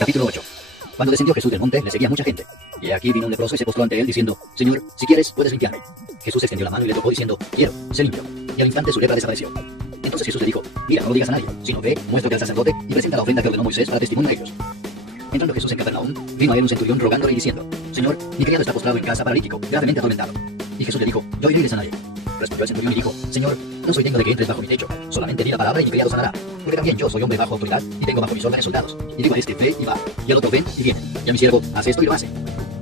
Capítulo 8. Cuando descendió Jesús del monte, le seguía mucha gente. Y aquí vino un leproso y se postró ante él, diciendo: Señor, si quieres, puedes limpiarme. Jesús extendió la mano y le tocó, diciendo: Quiero, sé limpio. Y al instante su lepra desapareció. Entonces Jesús le dijo: Mira, no lo digas a nadie, sino ve, muéstrate al sacerdote y presenta la ofrenda que ordenó Moisés para testimonio a ellos. Entrando Jesús en Capernaum, vino a él un centurión rogándole y diciendo: Señor, mi criado está postrado en casa paralítico, gravemente atormentado. Y Jesús le dijo: Yo iré y le sanaré. Respondió el centurión y dijo: Señor, no soy digno de que entres bajo mi techo, solamente di la palabra y mi criado sanará. Porque también yo soy hombre bajo autoridad y tengo bajo mis órdenes soldados. Y digo a este: ve y va, y al otro: ven y viene, y a mi siervo: haz esto y lo hace.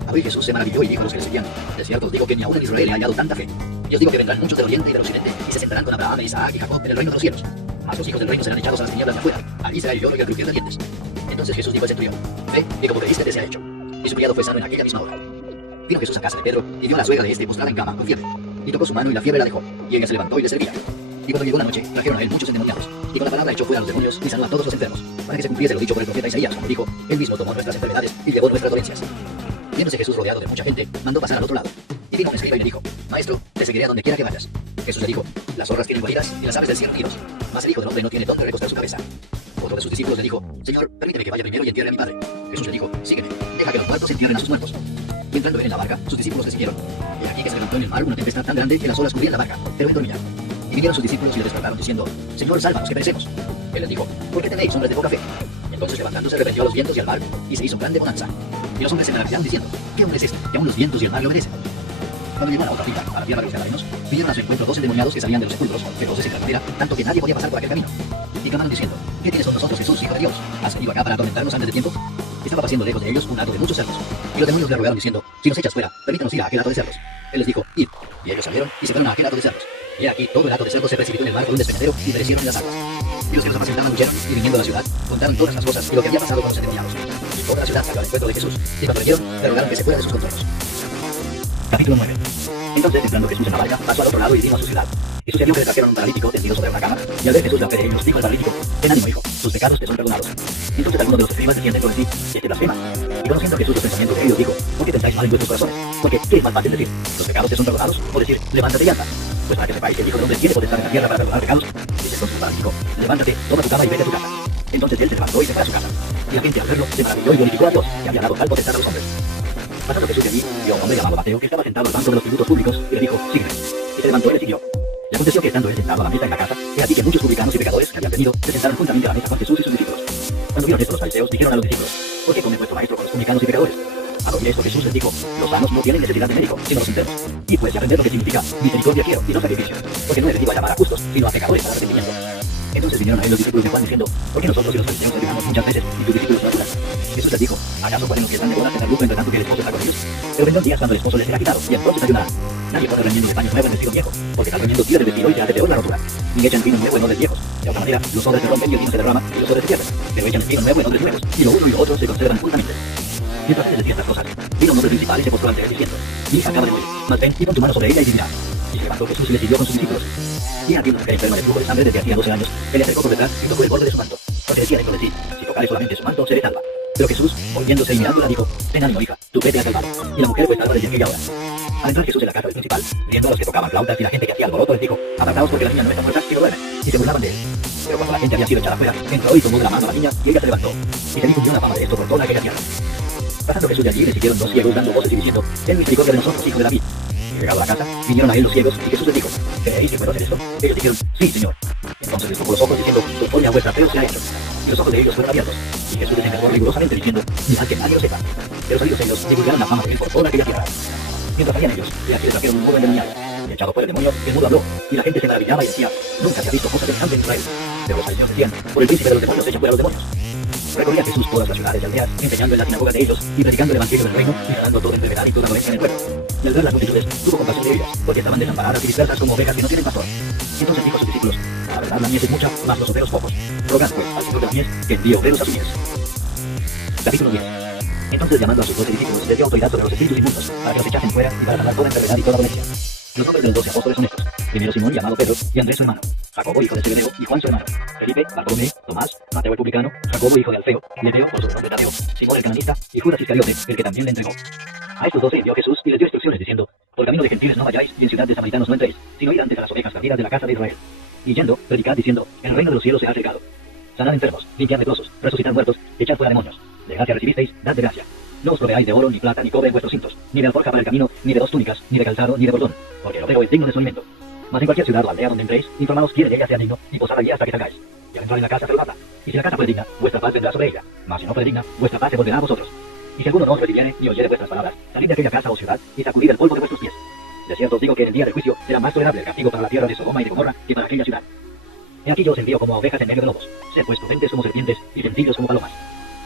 A ver, Jesús se maravilló y dijo a los que le seguían: de cierto os digo que ni aún en Israel he hallado tanta fe. Y os digo que vendrán muchos del oriente y del occidente, y se sentarán con Abraham, Isaac y Jacob en el reino de los cielos. Mas los hijos del reino serán echados a las tinieblas de afuera. Allí será el lloro y el crujir de dientes. Entonces Jesús dijo al centurión: ve, y como pediste te sea hecho. Y su criado fue sano en aquella misma hora. Vino Jesús a casa de Pedro, y vio a la suegra de este postrada en cama, con fiebre. Y tocó su mano y la fiebre la dejó, y ella se levantó y le servía. Y cuando llegó la noche, trajeron a él muchos endemoniados, y con la palabra echó fuera a los demonios y sanó a todos los enfermos, para que se cumpliese lo dicho por el profeta Isaías, como dijo: él mismo tomó nuestras enfermedades y llevó nuestras dolencias. Viéndose Jesús rodeado de mucha gente, mandó pasar al otro lado. Y vino un escriba y le dijo: Maestro, te seguiré a donde quiera que vayas. Jesús le dijo: las zorras tienen guaridas y las aves del cielo nidos, mas el Hijo del Hombre no tiene dónde recostar su cabeza. Otro de sus discípulos le dijo: Señor, permíteme que vaya primero y entierre a mi padre. Jesús le dijo: sígueme, deja que los muertos entierren a sus muertos. Y entrando él en la barca, sus discípulos le siguieron. Y aquí que se levantó en el mar una tempestad tan grande que las olas cubrían la barca, pero él dormía. Y vinieron sus discípulos y le despertaron diciendo: Señor, sálvanos, que perecemos. Él les dijo: ¿por qué tenéis, hombres de poca fe? Entonces levantándose reprendió a los vientos y al mar, y se hizo grande bonanza. Y los hombres se maravillaron diciendo: ¿qué hombre es este, que aun los vientos y el mar le obedecen? Cuando llegó a la otra orilla, a la tierra de los Gadarenos, vinieron a su encuentro 2 endemoniados que salían de los sepulcros, feroces en carretera, tanto que nadie podía pasar por aquel camino. Y clamaron diciendo: ¿qué tienes con nosotros, Jesús, Hijo de Dios? ¿Has venido acá para atormentarnos antes de tiempo? Estaba pasando lejos de ellos un hato de muchos cerdos. Y los demonios le rogaron diciendo: si nos echas fuera, permítanos ir a aquel hato de cerdos. Él les dijo: id. Y ellos salieron y se fueron a aquel hato de cerdos. Y aquí todo el hato de cerdos se precipitó en el mar con un despeñadero y perecieron en las aguas. Y los que los apacentaban huyeron, y viniendo a la ciudad, contaron todas las cosas y lo que había pasado con los endemoniados. Y toda la ciudad salió al encuentro de Jesús, y cuando le vieron, le rogaron que se fuera de sus contornos. Capítulo 9. Entonces, entrando Jesús en la barca, pasó al otro lado y vino a su ciudad. Y sucedió que le trajeron un paralítico tendido sobre una cama, y al ver Jesús la fe de ellos, dijo al paralítico: ten ánimo, hijo, tus pecados te son perdonados. Entonces algunos de los escribas decían dentro de sí: este blasfema. Y conociendo Jesús los pensamientos de ellos, dijo: ¿por qué pensáis mal en vuestros corazones? Porque, ¿qué es más fácil decir: los pecados te son perdonados? O decir: levántate y anda. Pues para que sepáis que el Hijo del Hombre tiene potestad en la tierra para perdonar pecados. Dice entonces el paralítico: levántate, toma tu cama y vete a tu casa. Entonces él se levantó y se fue a su casa. Y la gente al verlo se maravilló y glorificó a Dios, que había dado tal potestad a los hombres. Pasando Jesús de allí, vio a un hombre llamado Mateo que estaba sentado al banco de los tributos públicos y le dijo: sígueme. Y se levantó y le siguió. Y aconteció que estando él sentado a la mesa en la casa, he aquí que muchos publicanos y pecadores que habían venido se sentaron juntamente a la mesa con Jesús y sus discípulos. Cuando vieron esto los fariseos, dijeron a los discípulos: ¿por qué come vuestro maestro con los publicanos y pecadores? Al oír esto Jesús les dijo: los sanos no tienen necesidad de médico, sino los enfermos. Y pues de aprender lo que significa misericordia quiero y no sacrificio, porque no he venido a llamar a justos, sino a pecadores al arrepentimiento. Entonces vinieron a él los discípulos de Juan diciendo: ¿por qué nosotros y los fariseos ayunamos muchas veces y tus discípulos no ayunan? Jesús les dijo: ¿acaso pueden los que están de boda tener lujo entre tanto que el esposo está con ellos? Pero vendrán días cuando el esposo les será quitado, y entonces ayunarán. Nadie pone remiendo de paño nuevo en vestido viejo, porque tal remiendo tira del vestido y se hace peor la rotura. Ni echan vino nuevo en odres viejos. De otra manera, los odres se rompen y el vino se derrama y los odres se pierden. Pero echan vino nuevo en odres nuevos, y lo uno y lo otro se conservan juntamente. Mientras él decía estas cosas, vino un hombre principal y se postró ante él diciendo: mi hija acaba de morir, mas ven y pon tu mano sobre ella y vivirá. Y se levantó Jesús y le siguió con sus discípulos. Y aquí una mujer enferma de flujo de sangre desde hacía 12 años, él le acercó por detrás y tocó el borde de su manto, porque decía dentro de sí: si tocare solamente su manto, seré salva. Pero Jesús, volviéndose y mirándola, dijo: ten ánimo, hija, tu fe te ha salvado. Y la mujer fue salva desde aquella hora. Al entrar Jesús en la casa del principal, viendo a los que tocaban flautas y la gente que hacía alboroto, les dijo: apartaos porque la niña no está muerta, sino duerme. Y se burlaban de él. Pero cuando la gente había sido echada fuera, entró y tomó de la mano a la niña, y ella se levantó. Y se difundió la fama de esto por toda aquella tierra. Pasando Jesús de allí, le siguieron 2 ciegos dando voces y diciendo: ten misericordia de nosotros, hijo de David. Y llegado a la casa, vinieron a él los ciegos, y Jesús les dijo: ¿creéis que puedo hacer esto? Ellos dijeron: sí, Señor. Entonces les tocó los ojos diciendo: conforme a vuestra fe os sea hecho. Y los ojos de ellos fueron abiertos. Y Jesús les encargó rigurosamente diciendo: mirad que nadie lo sepa. Pero salidos ellos, divulgaron la fama de él por toda aquella tierra. Mientras salían ellos, y aquí les trajeron un joven endemoniado. Y echado por el demonio, el mudo habló, y la gente se maravillaba y decía: nunca se ha visto cosa semejante en Israel. Pero los fariseos decían: por el príncipe de los demonios echa fuera a los demonios. Recorría Jesús todas las ciudades y aldeas, enseñando en las sinagogas de ellos y predicando el evangelio del reino y sanando toda enfermedad y toda dolencia en el pueblo. Y al ver las multitudes, tuvo compasión de ellas, porque estaban desamparadas y dispersas como ovejas que no tienen pastor. Y entonces dijo a sus discípulos: la verdad la mies es mucha, mas los obreros pocos. Rogad pues al Señor de la mies que envíe obreros a su mies. Capítulo 10. Entonces, llamando a sus 12 discípulos, les dio autoridad sobre los espíritus inmundos, para que los echasen fuera y para sanar toda enfermedad y toda dolencia. Los nombres de los 12 apóstoles son estos: primero Simón, llamado Pedro, y Andrés su hermano, Jacobo, hijo de Zebedeo, y Juan su hermano, Felipe, Bartolomé, Tomás, Mateo el publicano, Jacobo, hijo de Alfeo, Leteo, por su nombre Tadeo, Simón el cananista, y Judas Iscariote, el que también le entregó. A estos 12 envió Jesús y les dio instrucciones diciendo: por camino de gentiles no vayáis, y en ciudad de samaritanos no entréis, sino id antes a las ovejas perdidas de la casa de Israel. Y yendo, predicad diciendo: el reino de los cielos se ha acercado. Sanad enfermos, limpiad leprosos, resucitar muertos, echad fuera demonios. De gracia recibisteis, dad de gracia. No os proveáis de oro, ni plata, ni cobre en vuestros cintos, ni de alforja para el camino, ni de 2 túnicas, ni de calzado, ni de bordón, porque el obrero es digno de su alimento. Mas en cualquier ciudad o aldea donde entréis, informaos quién de ella sea digno, y posad allí hasta que salgáis. Y al entrar en la casa, saludadla. Y si la casa fuere digna, vuestra paz vendrá sobre ella. Mas si no fuere digna, vuestra paz se volverá a vosotros. Y si alguno no os recibiere, ni oyere vuestras palabras, salid de aquella casa o ciudad, y sacudid el polvo de vuestros pies. De cierto os digo que en el día del juicio será más tolerable el castigo para la tierra de Sodoma y de Gomorra que para aquella ciudad. He aquí yo os envío como a ovejas en medio de lobos. Sed pues prudentes como serpientes y sencillos como palomas.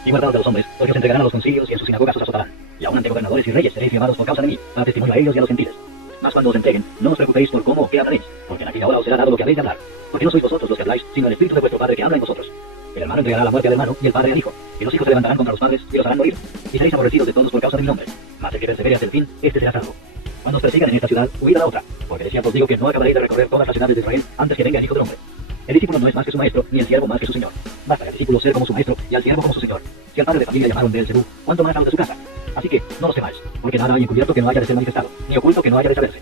Y guardaos de los hombres, porque os entregarán a los concilios y en sus sinagogas os azotarán. Y aún ante gobernadores y reyes seréis llamados por causa de mí, para testimonio a ellos y a los gentiles. Mas cuando os entreguen, no os preocupéis por cómo o qué hablaréis, porque en aquella hora os será dado lo que habéis de hablar. Porque no sois vosotros los que habláis, sino el Espíritu de vuestro Padre que habla en vosotros. El hermano entregará la muerte al hermano y el padre al hijo. Y los hijos se levantarán contra los padres y los harán morir. Y seréis aborrecidos de todos por causa de mi nombre. Mas el que persevere hasta el fin, este será salvo. Cuando os persigan en esta ciudad, huid a la otra. Porque de cierto os digo que no acabaréis de recorrer todas las ciudades de Israel antes que venga el Hijo del Hombre. El discípulo no es más que su maestro, ni el siervo más que su señor. Basta al discípulo ser como su maestro y al siervo como su señor. Si al padre de familia llamaron Beelzebú, ¿cuánto más a los de su casa? Así que no los temáis, porque nada hay encubierto que no haya de ser manifestado, ni oculto que no haya de saberse.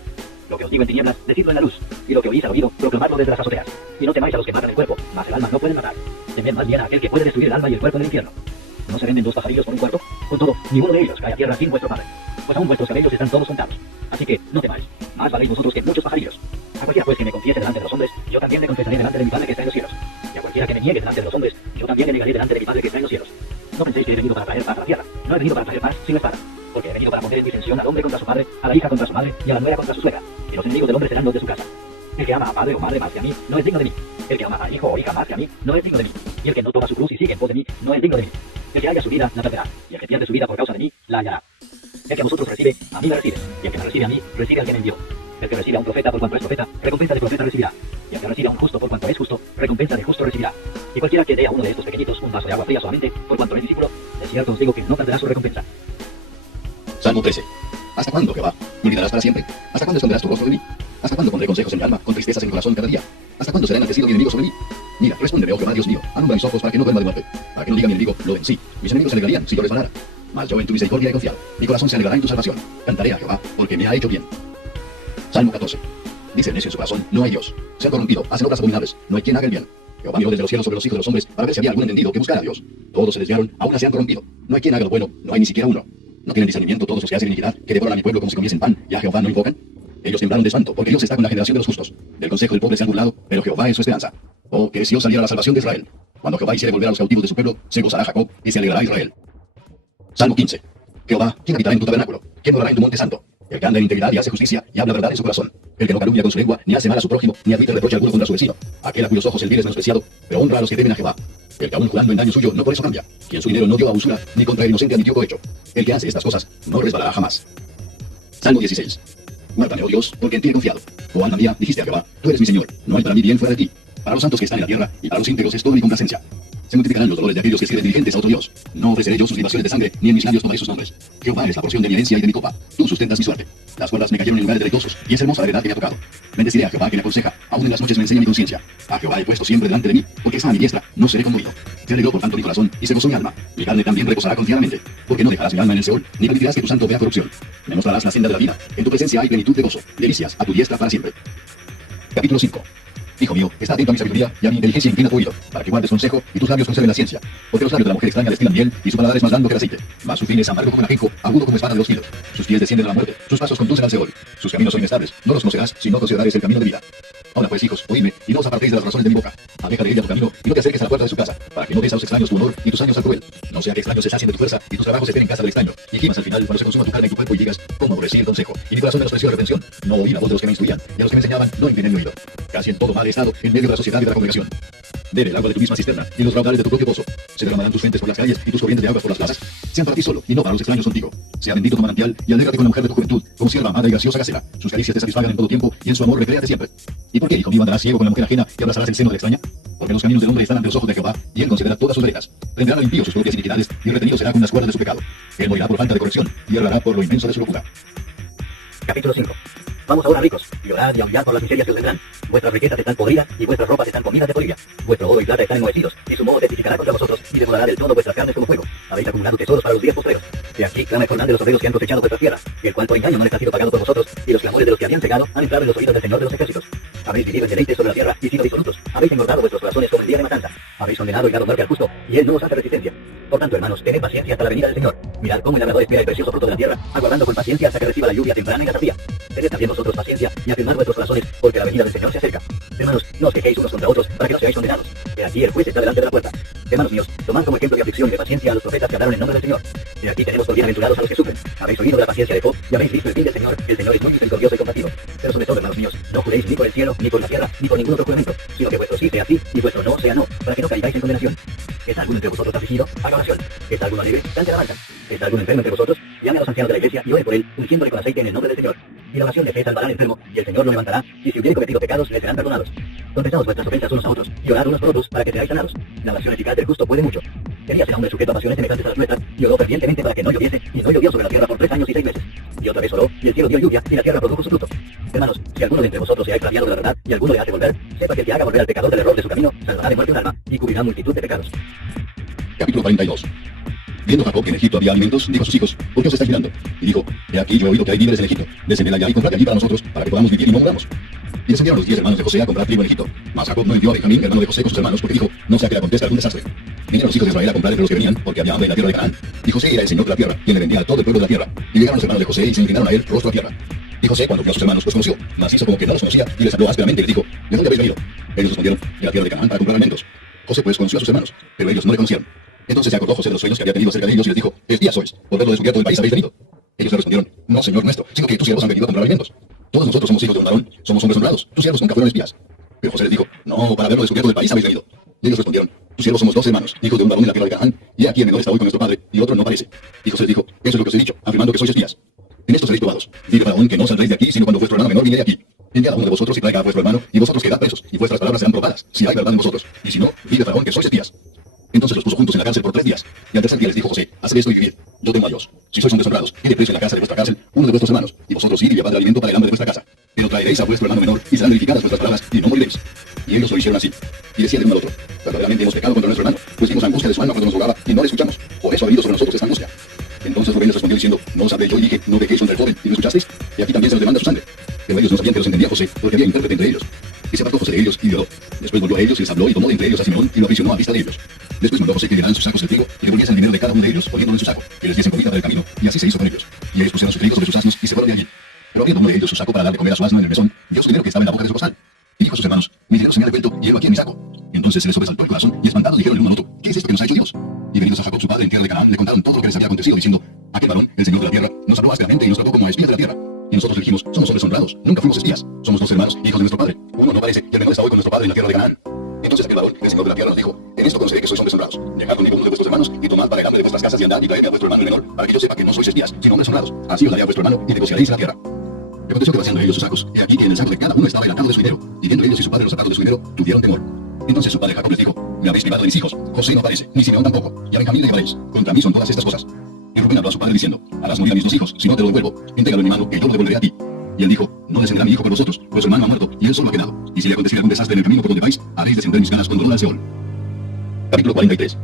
Lo que os digo en tinieblas, decidlo en la luz, y lo que oís al oído, proclamadlo desde las azoteas. Y no temáis a los que matan el cuerpo, mas el alma no pueden matar. Temed más bien a aquel que puede destruir el alma y el cuerpo en el infierno. ¿No se venden 2 pajarillos por un cuarto? Con todo, ni uno de ellos cae a tierra sin vuestro Padre. Pues aún vuestros cabellos están todos contados. Así que no temáis, más valéis vosotros que muchos pajarillos. A cualquiera pues que me confiese delante de los hombres, yo también me confesaré delante de mi Padre que está en los cielos. Y a cualquiera que me niegue delante de los hombres, yo también me negaré delante de mi Padre que está en los cielos. No penséis que he venido para traer paz a la tierra. No he venido para traer paz sin espada. Porque he venido para poner en disensión al hombre contra su padre, a la hija contra su madre y a la nuera contra su suegra. Y los enemigos del hombre serán los de su casa. El que ama a padre o madre más que a mí, no es digno de mí. El que ama a hijo o hija más que a mí, no es digno de mí. Y el que no toma su cruz y sigue en pos de mí, no es digno de mí. El que haya su vida, la perderá. Y el que pierde su vida por causa de mí, la hallará. El que a vosotros recibe, a mí me recibe. Y el que me recibe a mí, recibe al que me envió. El que recibe a un profeta por cuanto es profeta, recompensa de profeta recibirá. Y el que recibe a un justo por cuanto es justo, recompensa de justo recibirá. Y cualquiera que dé a uno de estos pequeñitos un vaso de agua fría solamente, por cuanto es discípulo, de cierto os digo que no perderá su recompensa. Salmo 13. ¿Hasta cuándo, Jehová? ¿Me olvidarás para siempre? ¿Hasta cuándo esconderás tu rostro de mí? ¿Hasta cuándo pondré consejos en mi alma, con tristezas en mi corazón cada día? ¿Hasta cuándo será enaltecido mi enemigo sobre mí? Mira, respóndeme, oh Jehová, Dios mío, alumbra mis ojos para que no duerma de muerte, para que no diga mi enemigo, lo vencí. Mis enemigos se alegrarían si yo resbalara. Mas yo en tu misericordia he confiado. Mi corazón se alegrará en tu salvación. Cantaré a Jehová, porque me ha hecho bien. Salmo 14. Dice el necio en su corazón, no hay Dios. Se ha corrompido, hacen obras abominables, no hay quien haga el bien. Jehová miró desde los cielos sobre los hijos de los hombres para ver si había algún entendido que buscara a Dios. Todos se desviaron, aún se han corrompido. No hay quien haga lo bueno, no hay ni siquiera uno. ¿No tienen discernimiento todos los que hacen iniquidad, que devoran a mi pueblo como si comiesen pan, y a Jehová no invocan? Ellos temblaron de espanto, porque Dios está con la generación de los justos. Del consejo del pobre se han burlado, pero Jehová es su esperanza. Oh, que si os saliera la salvación de Israel. Cuando Jehová hiciere volver a los cautivos de su pueblo, se gozará Jacob, y se alegrará Israel. Salmo 15. Jehová, ¿quién habitará en tu tabernáculo? ¿Quién morará en tu monte santo? El que anda en integridad y hace justicia, y habla verdad en su corazón. El que no calumnia con su lengua, ni hace mal a su prójimo, ni admite reproche alguno contra su vecino. Aquel a cuyos ojos el bien es menospreciado, pero honra a los que temen a Jehová. El que aún jurando en daño suyo, no por eso cambia. Quien su dinero no dio a usura, ni contra el inocente admitió cohecho. El que hace estas cosas, no resbalará jamás. Salmo 16. Guárdame, oh Dios, porque en ti he confiado. Oh alma mía, dijiste a Jehová, tú eres mi Señor, no hay para mí bien fuera de ti. Para los santos que están en la tierra, y para los íntegros es toda mi complacencia. Se multiplicarán los dolores de aquellos que sirven diligentes a otro Dios. No ofreceré yo sus libaciones de sangre, ni en mis labios tomaré sus nombres. Jehová es la porción de mi herencia y de mi copa. Tú sustentas mi suerte. Las cuerdas me cayeron en lugares deleitosos, y es hermosa la heredad que me ha tocado. Bendeciré a Jehová que me aconseja, aún en las noches me enseña mi conciencia. A Jehová he puesto siempre delante de mí, porque está a mi diestra, no seré conmovido. Se alegró por tanto mi corazón, y se gozó mi alma. Mi carne también reposará confiadamente, porque no dejarás mi alma en el Seol, ni permitirás que tu santo vea corrupción. Me mostrarás la senda de la vida. En tu presencia hay plenitud de gozo, delicias a tu diestra para siempre. Capítulo 5. Hijo mío, está atento a mi sabiduría y a mi inteligencia inclina tu oído, para que guardes consejo y tus labios conserven la ciencia. Porque los labios de la mujer extraña destilan miel y su paladar es más blando que el aceite. Mas su fin es amargo como un ajenjo, agudo como espada de 2 filos. Sus pies descienden a la muerte, sus pasos conducen al Seol. Sus caminos son inestables, no los conocerás si no considerares el camino de vida. Ahora pues, hijos, oídme, y no os apartéis de las razones de mi boca. Aleja de ella tu camino, y no te acerques a la puerta de su casa, para que no des a los extraños tu honor y tus años al cruel. No sea que extraños se sacien de tu fuerza, y tus trabajos estén en casa del extraño. Y gimas al final cuando se consuma tu carne y tu cuerpo y digas, ¿cómo aborrecí el consejo? Y mi corazón menospreció la reprensión. No oí la voz de los que me instruían, y a los que me enseñaban, no incliné mi oído. Casi en todo mal he estado, en medio de la sociedad y de la congregación. Bebe el agua de tu misma cisterna, y los raudales de tu propio pozo. Se derramarán tus fuentes por las calles, y tus corrientes de aguas por las plazas. Sean para ti solo, y no para los extraños contigo. Sea bendito tu manantial, y alégrate con la mujer de tu juventud, como sierva amada y graciosa gacela. Sus caricias te satisfagan en todo tiempo, y en su amor recréate siempre. ¿Y por qué, hijo mío, andarás ciego con la mujer ajena, y abrazarás el seno de la extraña? Porque los caminos del hombre están ante los ojos de Jehová, y él considera todas sus veredas. Prenderá al impío sus propias iniquidades, y retenido será con las cuerdas de su pecado. Él morirá por falta de corrección, y errará por lo inmenso de su locura. Capítulo 5. Vamos ahora, ricos, llorad y aullad por las miserias que os vendrán. Vuestras riquezas están podridas y vuestras ropas están comidas de polilla. Vuestro oro y plata están enmohecidos, y su moho testificará contra vosotros, y devorará del todo vuestras carnes como fuego. Habéis acumulado tesoros para los días postreros. De aquí clama el jornal de los obreros que han cosechado vuestras tierras, el cual por engaño no les ha sido pagado por vosotros, y los clamores de los que habían cegado han entrado en los oídos del Señor de los ejércitos. Habéis vivido en deleite sobre la tierra y sido disolutos. Habéis engordado vuestros corazones como el día de matanza. Habéis condenado y dado muerte al justo, y él no os hace resistencia. Por tanto, hermanos, tened paciencia hasta la venida del Señor. Mirad cómo el labrador espera el precioso fruto de la tierra, aguardando con paciencia hasta que reciba la lluvia temprana y la tardía. Tened también vosotros paciencia y afirmad vuestros corazones, porque la venida del Señor se acerca. Hermanos, no os quejéis unos contra otros, para que no seáis condenados. Que aquí el juez está delante de la puerta. Hermanos míos, tomad como ejemplo de aflicción y de paciencia a los profetas que hablaron en nombre del Señor. Y aquí tenemos por bienaventurados a los que sufren. Habéis oído de la paciencia de Job y habéis visto el fin del Señor. El Señor es muy misericordioso y compasivo. Pero sobre todo, hermanos míos, no juréis ni por el cielo, ni por la tierra, ni por ningún otro juramento, sino que vuestro sí sea sí y vuestro no sea no, para que no caigáis en condenación. ¿Está alguno entre vosotros afligido? Haga oración. ¿Está alguno alegre? Cante alabanza. ¿Está alguno enfermo entre vosotros? Llame a los ancianos de la iglesia y ore por él, ungiéndole con aceite en el nombre del Señor. Y la oración de fe salvará al enfermo, y el Señor lo levantará, y si hubiere cometido pecados, le serán perdonados. Confesaos vuestras ofensas unos a otros, y orad unos por otros, para que seáis sanados. La oración eficaz del justo puede mucho. Elías era hombre sujeto a pasiones semejantes a las nuestras, y oró fervientemente para que no lloviese, y no llovió sobre la tierra por 3 años y 6 meses. Y otra vez oró, y el cielo dio lluvia, y la tierra produjo su fruto. Hermanos, si alguno de entre vosotros se ha extraviado de la verdad, y alguno le hace volver, sepa que el que haga volver al pecador del error de su camino, salvará de muerte un alma, y cubrirá multitud de pecados. Capítulo 42. Viendo Jacob que en Egipto había alimentos, dijo a sus hijos: ¿por qué os estáis mirando? Y dijo: he aquí yo he oído que hay víveres en Egipto. Descended allá y comprad de allí para nosotros, para que podamos vivir y no muramos. Y descendieron los 10 hermanos de José a comprar trigo en Egipto. Mas Jacob no envió a Benjamín, hermano de José, con sus hermanos, porque dijo: no sea que le acontezca algún desastre. Vinieron los hijos de Israel a comprar entre los que venían, porque había hambre en la tierra de Canaán. Y José era el señor de la tierra, quien le vendía a todo el pueblo de la tierra. Y llegaron los hermanos de José y se inclinaron a él, rostro a tierra. Y José, cuando vio a sus hermanos, los conoció, mas hizo como que no los conocía, y les habló ásperamente y les dijo: ¿de dónde habéis venido? Ellos respondieron: de la tierra de Canaán, para comprar alimentos. José pues conoció a sus hermanos, pero ellos no le conocieron. Entonces se acordó José de los sueños que había tenido acerca de ellos y les dijo: espías sois, por verlo descubierto del país habéis venido. Ellos le respondieron: no, señor nuestro, sino que tus siervos han venido a comprar alimentos. Todos nosotros somos hijos de un varón, somos hombres honrados, tus siervos nunca fueron espías. Pero José les dijo: no, para verlo descubierto del país habéis venido. Y ellos respondieron: tus siervos somos 2 hermanos, hijos de un varón en la tierra de Canaán, y aquí el menor está hoy con nuestro padre, y el otro no parece. Y José les dijo: eso es lo que os he dicho, afirmando que sois espías. En esto seréis probados. Dile Faraón que no saldréis de aquí, sino cuando vuestro hermano menor viniere aquí. Enviad a uno de vosotros y traiga a vuestro hermano, y vosotros quedad presos, y vuestras palabras serán probadas, si hay verdad en vosotros. Y si no, dile Faraón que sois espías. Entonces los puso juntos en la cárcel por 3 días. Y al tercer día les dijo José: haced esto y vivid. Yo temo a Dios. Si sois hombres honrados, quede preso en la casa de vuestra cárcel uno de vuestros hermanos, y vosotros id y llevad el alimento para el hambre de vuestra casa. Pero traeréis a vuestro hermano menor, y serán verificadas vuestras palabras, y no moriréis. Y ellos lo hicieron así. Y decían el uno al otro: verdaderamente hemos pecado contra nuestro hermano, pues vimos angustia de su alma cuando nos rogaba, y no le escuchamos. Por eso ha venido sobre nosotros esta angustia. Entonces Rubén les respondió diciendo: no os hablé yo y dije: no dejéis honrar al joven, y no escuchasteis. Y aquí también se les demanda su sangre. Pero ellos no sabían que los entendía José, porque había intérprete entre ellos. Y se apartó José de ellos y lloró. Después volvió a ellos y les habló y tomó de entre ellos a Simeón y lo aprisionó a vista de ellos. Después mandó a José que le dieran sus sacos de trigo y que volviesen el dinero de cada uno de ellos poniéndolo en su saco, que les diesen comida para el camino, y así se hizo con ellos. Y ellos pusieron su trigo sobre sus asnos y se fueron de allí. Pero abriendo uno de ellos su saco para dar de comer a su asno en el mesón, dio su dinero que estaba en la boca de su costal. Y dijo a sus hermanos: mi dinero se me ha devuelto y llevo aquí en mi saco. Y entonces se les sobresaltó el corazón y espantados dijeron el uno al otro: ¿qué es esto que nos ha hecho Dios? Y venidos a Jacob su padre en tierra de Canaán, le contaron todo lo que les había acontecido, diciendo: aquel varón, el señor de la tierra, nos habló ásperamente y nos trató como a espías de la tierra. Y nosotros le dijimos: somos hombres honrados, nunca fuimos espías, somos 2 hermanos, hijos de nuestro padre. Uno no parece, y el menor está hoy con nuestro padre en la tierra de Canaán. Entonces aquel varón, el señor de la tierra, nos dijo: en esto conoceré que sois hombres honrados. Dejad conmigo uno de vuestros hermanos, y tomad para el hambre de vuestras casas y andad y traedme a vuestro hermano menor, para que yo sepa que no sois espías, sino hombres honrados. Así os daré a vuestro hermano, y negociaréis la tierra. Y aconteció que vaciando ellos sus sacos, he aquí que en el saco de cada uno estaba el atado de su dinero, y viendo ellos y su padre los atados de su dinero, tuvieron temor. Entonces su padre Jacob les dijo: me habéis privado de mis hijos, José no aparece, ni Simeón tampoco, y a Benjamín le llevaréis. Contra mí son todas estas cosas. Y Rubén habló a su padre diciendo: harás morir a mis 2 hijos, si no te lo devuelvo, entrégalo en mi mano, que yo lo devolveré a ti. Y él dijo: no descenderá mi hijo por vosotros, pues su hermano ha muerto, y él solo ha quedado. Y si le aconteciera algún desastre en el camino por donde vais, haréis descender mis ganas con dolor al Seol. Capítulo 43.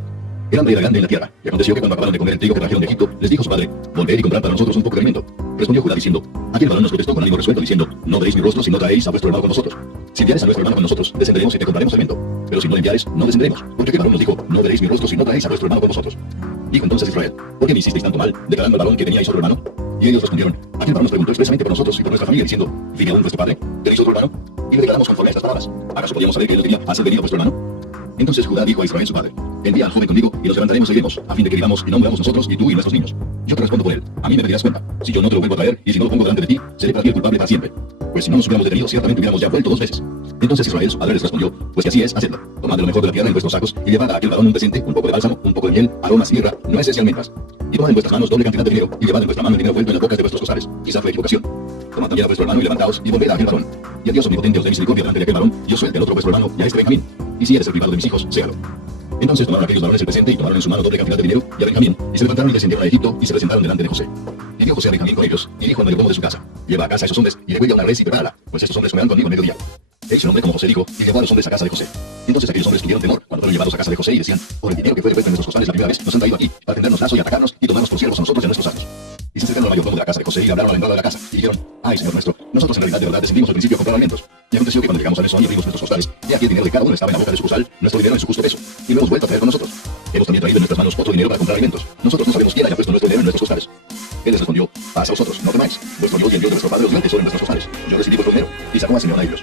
El hambre era grande en la tierra, y aconteció que cuando acabaron de comer el trigo que trajeron de Egipto, les dijo su padre: volved y comprad para nosotros un poco de alimento. Respondió Judá diciendo: aquel varón nos protestó con ánimo resuelto, diciendo: no veréis mi rostro si no traéis a vuestro hermano con vosotros. Si enviares a nuestro hermano con nosotros, descenderemos y te compraremos alimento. Pero si no le enviares, no descenderemos, porque aquel varón nos dijo: no veréis mi rostro si no traéis a vuestro hermano con vosotros. Dijo entonces Israel: ¿por qué me hicisteis tanto mal, declarando al varón que teníais otro hermano? Y ellos respondieron: aquel varón nos preguntó expresamente por nosotros y por nuestra familia, diciendo: ¿vive aún vuestro padre? ¿Tenéis otro hermano? Y le declaramos conforme a estas palabras. ¿Acaso podíamos saber que él no tenía hacer venido a vuestro hermano? Entonces Judá dijo a Israel su padre: envía al joven conmigo y nos levantaremos y iremos, a fin de que vivamos y no muramos nosotros y tú y nuestros niños. Yo te respondo por él, a mí me pedirás cuenta. Si yo no te lo vuelvo a traer y si no lo pongo delante de ti, seré para ti el culpable para siempre. Pues si no nos hubiéramos detenido, ciertamente hubiéramos ya vuelto 2 veces. Entonces Israel su padre les respondió: pues si así es, hacedlo. Tomad de lo mejor de la tierra en vuestros sacos y llevad a aquel varón un presente, un poco de bálsamo, un poco de miel, aromas, mirra, nueces y almendras. Y tomad en vuestras manos doble cantidad de dinero y llevad en vuestra mano el dinero vuelto en las bocas de vuestros costales. Quizá fue equivocación. Tomad también a vuestro hermano y levantaos y volved a aquel varón. Y a Dios omnipotente os dé misericordia delante de aquel varón, y os suelte el otro vuestro hermano y a este Benjamín. Y si eres el privado de mis hijos, séalo. Entonces tomaron aquellos varones el presente y tomaron en su mano doble cantidad de dinero y a Benjamín, y se levantaron y descendieron a Egipto y se presentaron delante de José. Y vio José a Benjamín con ellos, y dijo al mayordomo de su casa: lleva a casa a esos hombres y degüella una res y prepárala, pues estos hombres comerán conmigo en mediodía. E hizo el hombre como José dijo, y llevó a los hombres a casa de José. Entonces aquellos hombres tuvieron temor cuando fueron llevados a casa de José y decían: por el dinero que fue devuelto en nuestros costales la primera vez, nos han traído aquí para tendernos lazo y atacarnos y tomarnos por siervos a nosotros y a nuestros asnos. Y se acercaron al mayordomo de la casa de José y le hablaron a la entrada de la casa, y dijeron: ay, señor nuestro, nosotros en realidad de verdad decidimos al principio comprar alimentos. Y aconteció que cuando llegamos al mesón y abrimos nuestros costales, y aquí el dinero de cada uno estaba en la boca de su costal, nuestro dinero en su justo peso, y lo hemos vuelto a traer con nosotros. Hemos también traído en nuestras manos otro dinero para comprar ¿quién haya puesto nuestro dinero en nuestros costales? Él les respondió, paz a vosotros, no temáis. Vuestro Dios y el Dios de vuestro Padre os dio el tesoro en vuestros costales. Yo recibí vuestro dinero, y sacó al Señor a ellos.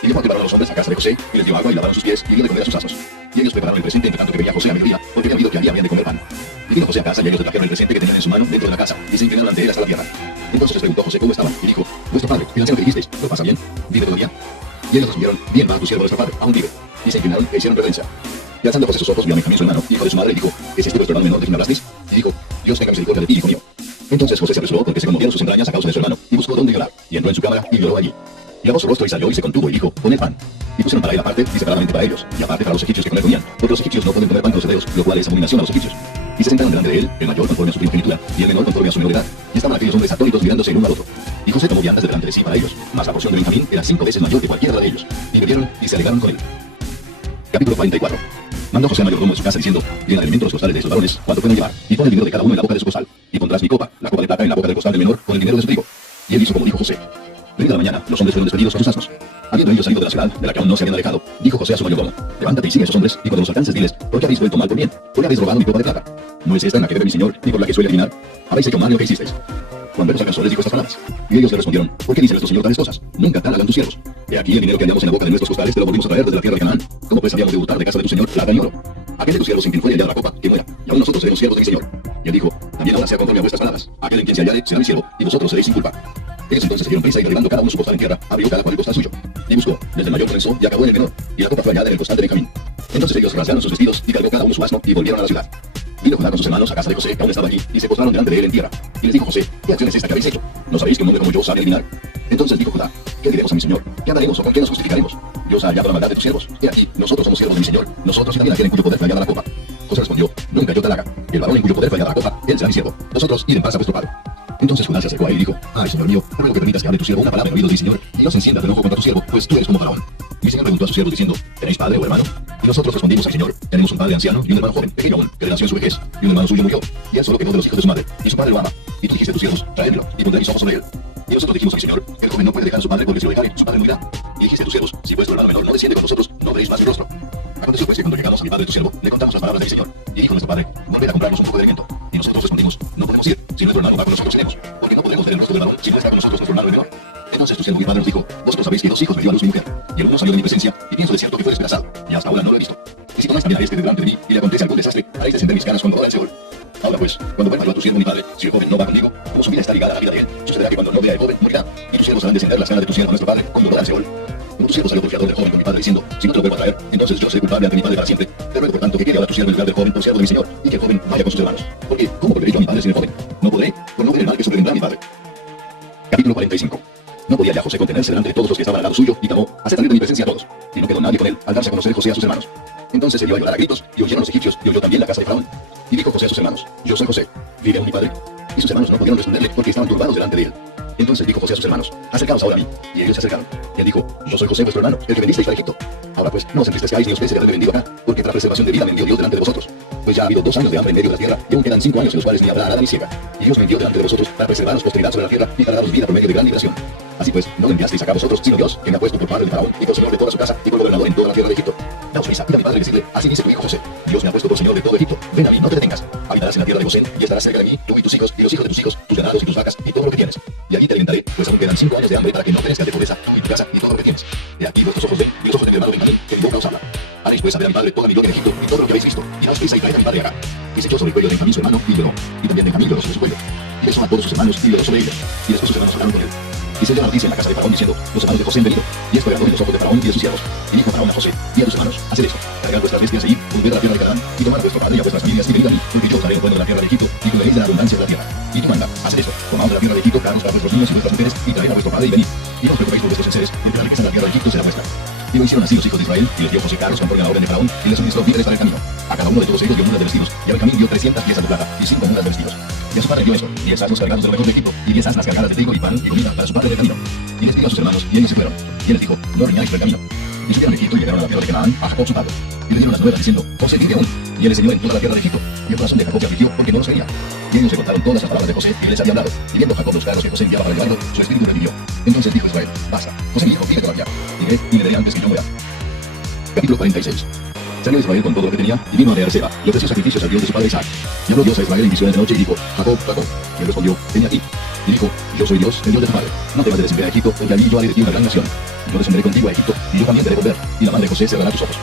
Y llevó a llevar a los hombres a casa de José, y les dio agua y lavaron sus pies, y dio de comer a sus asnos. Y ellos prepararon el presente entre tanto que venía José a mediodía, porque había oído que allí habían de comer pan. Y vino José a casa, y ellos le trajeron el presente que tenían en su mano dentro de la casa, y se inclinaron ante él hasta la tierra. Entonces les preguntó José cómo estaban, y dijo, vuestro padre, el anciano que dijisteis, ¿lo pasa bien? ¿Vive todavía? Y ellos respondieron, bien va tu siervo nuestro padre, aún vive. Y se inclinaron e hicieron reverencia. Y alzando José sus ojos, vio a Benjamín su hermano, hijo de su madre, y dijo, ¿es este vuestro hermano menor de quien hablasteis? Y dijo, Dios tenga misericordia de ti, hijo mío. Entonces José se apresuró porque se conmovieron sus entrañas a causa de su hermano, y buscó dónde llorar, y entró en su cámara y lloró allí. Y lavó su rostro y salió y se contuvo y dijo, poned pan. Y pusieron para él aparte y separadamente para ellos, y aparte para los egipcios que con él comían, porque los egipcios no pueden comer pan con los hebreos, lo cual es abominación a los egipcios. Y se sentaron delante de él, el mayor conforme a su primogenitura, y el menor conforme a su menor edad, y estaban aquellos hombres atónitos mirándose el uno al otro. Y José tomó viandas de delante de sí para ellos, mas la porción de Benjamín era 5 veces mayor que cualquiera de ellos. Y bebieron y se alegraron con él. Capítulo 44. Mandó José al mayordomo de su casa diciendo, llena de alimentos los costales de estos varones, cuanto pueden llevar, y pon el dinero de cada uno en la boca de su costal, y pondrás mi copa, la copa de plata en la boca del costal del menor, con el dinero de su trigo. Y él hizo como dijo José. Venida la mañana, los hombres fueron despedidos con sus asnos. Habiendo ellos salido de la ciudad, de la que aún no se habían alejado, dijo José a su mayordomo, levántate y sigue a esos hombres, y cuando los alcances diles, ¿por qué habéis vuelto mal por bien? ¿Por qué habéis robado mi copa de plata? ¿No es esta en la que debe mi señor, ni por la que suele adivinar? Habéis hecho mal lo que hicisteis. Cuando él los alcanzó, les dijo estas palabras. Y ellos le respondieron, ¿por qué dice nuestro señor tales cosas? Nunca tal hagan tus siervos. He aquí el dinero que hallamos en la boca de nuestros costales te lo volvimos a traer desde la tierra de Canaán. ¿Cómo pues habíamos de hurtar de casa de tu señor plata y oro? Aquel de tus siervos en quien fuere hallada la copa, que muera. Y aún nosotros seremos siervos de mi señor. Y él dijo, también ahora sea conforme a vuestras palabras. Aquel en quien se hallare será mi siervo, y vosotros seréis sin culpa. Ellos entonces dieron prisa y derribando cada uno su costal en tierra, abrió cada cual el costal suyo. Y buscó, desde el mayor comenzó y acabó en el menor. Y la copa fue hallada en el costal de Benjamín. Entonces ellos rasgaron sus vestidos y cargó cada uno su asno y volvieron a la ciudad. Vino Judá con sus hermanos a casa de José, que aún estaba allí, y se postraron delante de él en tierra. Y les dijo José, ¿qué acción es esta que habéis hecho? ¿No sabéis que un hombre como yo sabe adivinar? Entonces dijo Judá, ¿qué diremos a mi señor? ¿Qué hablaremos o con qué nos justificaremos? Dios ha hallado la maldad de tus siervos. He aquí, nosotros somos siervos de mi señor, nosotros y también aquel en cuyo poder fue hallada la copa. José respondió, nunca yo te la haga. El varón en cuyo poder fue hallada la copa, él será mi siervo. Nosotros id en paz a vuestro padre. Entonces Judá se acercó a él y dijo, ay, señor mío, ruego que permitas que hable tu siervo una palabra en oídos de mi señor, y no se encienda de enojo contra tu siervo, pues tú eres como varón. Mi señor preguntó a sus siervos diciendo, ¿tenéis padre o hermano? Y nosotros respondimos al señor, tenemos un padre anciano y un hermano joven, pequeño aún, que le nació en su vejez, y un hermano suyo murió, y él solo quedó de los hijos de su madre, y su padre lo ama. Y tú dijiste a tus siervos, traédmelo, y pondré mis ojos sobre él. Y nosotros dijimos al señor, que el joven no puede dejar a su padre, porque si lo dejare, su padre morirá. Y dijiste a tus siervos, si vuestro hermano menor no desciende con nosotros, no veréis más el rostro. Aconteció pues que cuando llegamos a mi padre tu siervo, le contamos las palabras de mi señor, y dijo nuestro padre, volved a comprarnos un poco de alimento. Y nosotros respondimos, no podemos ir, si nuestro hermano va con nosotros iremos, porque no podemos ver el rostro del varón si no está con nosotros nuestro hermano menor. Entonces tu siervo mi padre nos dijo, vosotros sabéis que 2 hijos me dio a luz mi mujer, y el uno salió de mi presencia, y pienso de cierto que fue despedazado, y hasta ahora no lo he visto. Y si tomáis también a este de delante de mí, y le acontece algún desastre, haréis descender mis caras cuando va el Seol. Ahora pues, cuando vuelva yo a tu siervo mi padre, si el joven no va conmigo, como su vida está ligada a la vida de él, sucederá que cuando no vea el joven, morirá, y tus siervos harán descender las caras de tu siervo nuestro padre cuando va al Seol. Como tu siervo salió confiado del joven con mi padre diciendo, si no te lo vuelvo a traer, entonces yo seré culpable ante mi padre para siempre. Te ruego por tanto que quede ahora tu siervo en lugar del joven por siervo de mi señor, y que el joven vaya con sus hermanos. Porque, ¿cómo volveré yo a mi padre sin el joven? No podré, por no ver el mal que sobrevendrá a mi padre. Capítulo 45. No podía ya José contenerse delante de todos los que estaban al lado suyo, y clamó, haced salir de mi presencia a todos. Y no quedó nadie con él al darse a conocer José a sus hermanos. Entonces se dio a llorar a gritos, y oyeron los egipcios, y oyó también la casa de Faraón. Y dijo José a sus hermanos, yo soy José, vive aún mi padre. Y sus hermanos no pudieron responderle porque estaban turbados delante de él. Entonces dijo José a sus hermanos, acercaos ahora a mí. Y ellos se acercaron. Y él dijo, yo soy José vuestro hermano, el que vendisteis a Egipto. Ahora pues, no os entristezcáis ni os pese de haberme vendido acá, porque para preservación de vida me envió Dios delante de vosotros. Pues ya ha habido 2 años de hambre en medio de la tierra, y aún quedan 5 años en los cuales ni habrá nada ni siega. Y Dios me envió delante de vosotros para preservaros posteridad sobre la tierra y para daros vida por medio de gran liberación. Así pues, no me enviasteis acá vosotros, sino Dios, que me ha puesto por padre de Faraón y por señor de toda su casa y por gobernador en toda la tierra de Egipto. Daos prisa, id a mi padre y decidle, así dice tu hijo José, Dios me ha puesto por señor de todo Egipto. Ven a mí, no te detengas. Habitarás en la tierra de Gosén y estarás cerca de mí, tú y tus hijos, y los hijos de tus hijos, tus ganados y tus vacas, y todo lo que tienes. Y allí te alimentaré, pues aún quedan 5 años de hambre para que no perezcas de pobreza, tú y tu casa, y todo lo que tienes. He aquí vuestros ojos ven, y los ojos de mi hermano Benjamín, que mi boca os habla. Haréis pues saber a mi padre toda mi gloria en Egipto, y todo lo que habéis visto, y daos prisa y traed a mi padre acá. Y se echó sobre el cuello de Benjamín su hermano, y lloró. Y también Benjamín lloró sobre su cuello. Y besó a todos sus hermanos, y lloró sobre ellos. Y después sus hermanos hablaron con él. Y se dio la noticia en la casa de Faraón diciendo, los hermanos de José han venido. Y esto agradó en los ojos de Faraón y de sus siervos. Y dijo Faraón a José y a tus hermanos, haced esto, cargad vuestras bestias e id, volved a la tierra de Canaán, y tomad a vuestro padre y a vuestras familias y venid a mí, porque yo os daré el pueblo de la tierra de Egipto, y comeréis de la abundancia de la tierra. Y tú manda, haced esto, tomaos de la tierra de Egipto carros para vuestros niños y vuestras mujeres, y traed a vuestro padre y venid. Y no os preocupéis por vuestros enseres, porque la riqueza de la tierra de Egipto será vuestra. Y lo hicieron así los hijos de Israel, y les dio José carros conforme a la orden de Faraón, y les suministró víveres para el camino. A cada uno de todos ellos dio mudas de vestidos, y a Benjamín dio 300 piezas de plata, y 5 mudas de vestidos. Y a su padre dio esto, 10 asnos cargados de lo mejor de Egipto, y 10 asnas cargadas de trigo y pan y comida para su padre del camino. Y les pidió a sus hermanos, y ellos se fueron. Y él les dijo, no riñáis por el camino. Y subieron a Egipto y llegaron a la tierra de Canaán, a Jacob su padre. Y le dieron las nuevas diciendo, José vive aún. Y él les envió en toda la tierra de Egipto. Y el corazón de Jacob se afligió porque no los quería. Y ellos se contaron todas las palabras de José que les había hablado. Y viendo Jacob los carros que José enviaba para llevarlo, su espíritu revivió. Entonces dijo Israel, basta, José mi hijo, vive todavía. Iré y le daré antes que yo muera. Capítulo 46. Salió Israel con todo lo que tenía y vino a Beerseba y ofreció sacrificios al Dios de su padre Isaac. Y habló Dios a Israel en visiones de noche y dijo: Jacob, Jacob. Y él respondió: heme aquí. Y dijo: yo soy Dios, el Dios de tu padre. No temas de descender a Egipto, porque allí yo haré de ti una gran nación. Yo descenderé contigo a Egipto, y yo también te haré volver, y la madre de José cerrará tus ojos.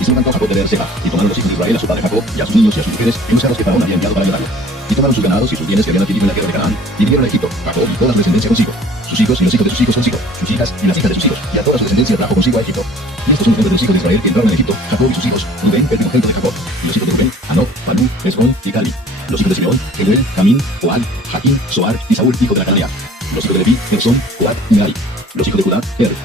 Y se levantó Jacob de Beerseba, y tomaron los hijos de Israel a su padre Jacob, y a sus niños y a sus mujeres, y los carros que Faraón había enviado para llevarlo. Y tomaron sus ganados y sus bienes que habían adquirido en la tierra de Canaán, y vinieron a Egipto, Jacob y toda su descendencia consigo, sus hijos y los hijos de sus hijos consigo, sus hijas y las hijas de sus hijos, y a toda su descendencia trajo consigo a Egipto. Y estos son los nombres de los hijos de Israel que entraron en Egipto: Jacob y sus hijos, Rubén, el primogénito de Jacob, y los hijos de Rubén, Hanok, Palú, Esbón y Cali. Los hijos de Simeón, Kemuel, Camín, Joal, Jaquín, Soar y Saúl, hijo de la Cananea. Los hijos de Leví, Gersón, Joab y Merari. Los hijos de Judá,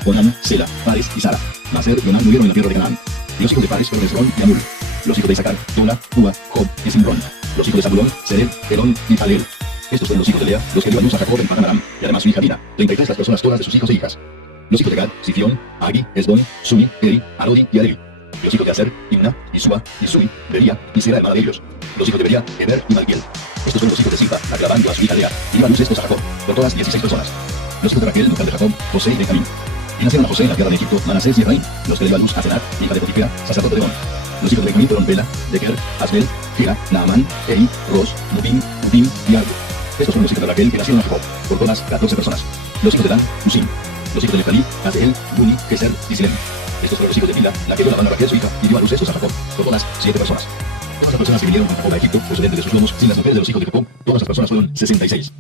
Onán, Sela, Fares y Sara. Maser y Onán murieron en la tierra de Canaán. Y los hijos de Fares fueron Hezrón y Amul. Los hijos de Isaacar, Tola, Púa, Job y Simrón. Los hijos de Zabulón, Sered, Elón y Palel. Estos fueron los hijos de Lea, los que dio a luz a Jacob en Padán-Aram, y además su hija Dina, 33 las personas todas de sus hijos e hijas. Los hijos de Gad, Sifión, Agi, Esbón, Sumi, Eri, Arodi y Adel. Los hijos de Aser, Imna, Isua, Isui, Bería y Sera, hermana de ellos. Los hijos de Bería, Eber y Malquiel. Estos son los hijos de Silpa, la que Labán dio a su hija Lea, y dio a luz estos a Jacob, por todas 16 personas. Los hijos de Raquel, mujer de Jacob, José y Benjamín. Y nacieron a José en la tierra de Egipto Manasés y Efraín, los que le dio a luz a Senat, hija de Potifera, sacerdote de On. Los hijos de Benjamín fueron Bela, Deker, Asbel, Gera, Naamán, Eri, Ros, Mubim, Ubim y Argo. Estos son los hijos de Raquel que nacieron a Jacob, por todas 14 personas. Los hijos de Dan, Usim. Los hijos de Neftalí, Azeel, Guni, Geser y Silem. Estos fueron los hijos de Bilha, la que dio la mano a Raquel su hija, y dio a luz estos a Jacob, por todas 7 personas. Todas las personas que vinieron con Jacob a Egipto, procedentes de sus lomos, sin las mujeres de los hijos de Jacob, todas las personas fueron 66.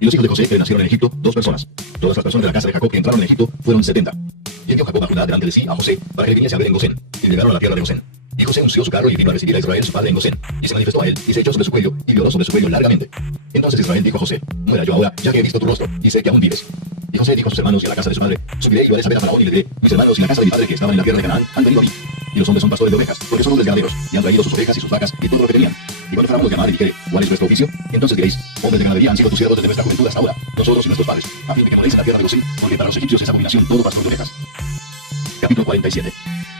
Y los hijos de José que nacieron en Egipto, 2 personas. Todas las personas de la casa de Jacob que entraron en Egipto fueron 70. Y envió Jacob a Judá delante de sí a José, para que le viniese a ver en Gosén, y llegaron a la tierra de Gosén. Y José unció su carro y vino a recibir a Israel su padre en Gosén, y se manifestó a él, y se echó sobre su cuello, y lloró sobre su cuello largamente. Entonces Israel dijo a José: muera yo ahora, ya que he visto tu rostro, y sé que aún vives. Y José dijo a sus hermanos y a la casa de su padre: subiré y lo haré saber a Faraón, y le diré: mis hermanos y la casa de mi padre que estaban en la tierra de Canaán han venido a mí. Y los hombres son pastores de ovejas, porque son hombres ganaderos, y han traído sus ovejas y sus vacas y todo lo que tenían. Y cuando Faraón los llamare y dijere: ¿cuál es vuestro oficio? Entonces diréis: hombres de ganadería han sido tus siervos desde nuestra juventud hasta ahora, nosotros y nuestros padres, a fin de que moléis en la tierra de Gosén, porque para los egipcios es abominación todo pastor de ovejas. Capítulo 47.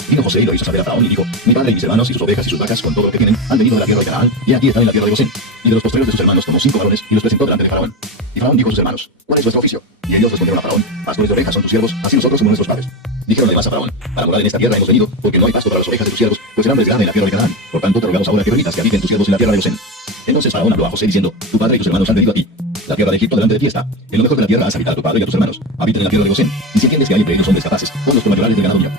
Vino José y lo hizo saber a Faraón y dijo: mi padre y mis hermanos y sus ovejas y sus vacas con todo lo que tienen han venido de la tierra de Canaán, y aquí están en la tierra de Gosén. Y de los postreros de sus hermanos tomó 5 varones y los presentó delante de Faraón. Y Faraón dijo a sus hermanos: ¿cuál es vuestro oficio? Y ellos respondieron a Faraón: pastores de ovejas son tus siervos, así nosotros como nuestros padres. Dijeron además a Faraón: para morar en esta tierra hemos venido, porque no hay pasto para las ovejas de tus siervos, pues el hambre es grande en la tierra de Canaán. Por tanto te rogamos ahora que permitas que habiten tus siervos en la tierra de Gosén. Entonces Faraón habló a José diciendo: tu padre y tus hermanos han venido aquí. La tierra de Egipto delante de ti está. En lo mejor de la tierra has habitado a tu padre y a tus hermanos. Habiten en la tierra de Gosén. Y si entiendes que hay entre ellos hombres capaces, ponlos por naturales del ganado mío.